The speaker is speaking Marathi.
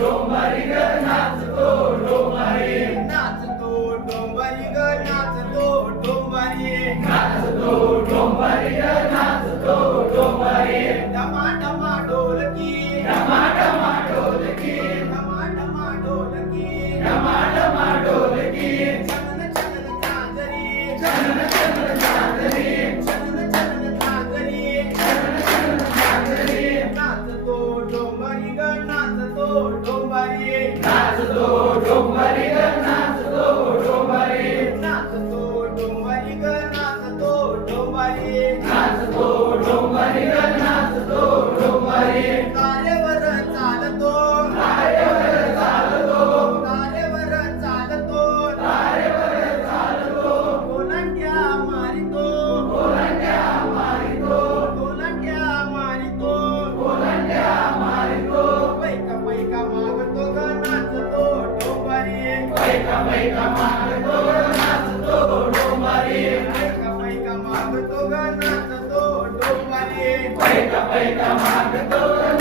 डोंबारी ग नाचतो डोंबारी नाचतो डोंबारी ग नाचतो डोंबारी नाचतो डोंबारी ग नाचतो डोंबारी डमा डमा ढोलकी डमा डमा ढोलकी डमा डमा ढोलकी डमा डमा ढोलकी छनन छनन झांजरी छनन छनन झांजरी छनन छनन झांजरी छनन छनन झांजरी नाचतो डोंबारी ग नाचतो डोंबारी नाचतो डोंबारी ग नाचतो डोंबारी नाचतो डोंबारी ग नाचतो डोंबारी नाचतो डोंबारी ग नाचतो डोंबारी तारेवर चालतो तारेवर चालतो तारेवर चालतो तारेवर चालतो कोलांट्या मारितो कोलांट्या मारितो कोलांट्या मारितो कोलांट्या मारितो पैका पैका मागतो ग नाचतो डोंबारी पैका पैका मागतो नाचतो डोंबारी पैका पैका मागतो ग नाचतो डोंबारी पैका पैका मागतो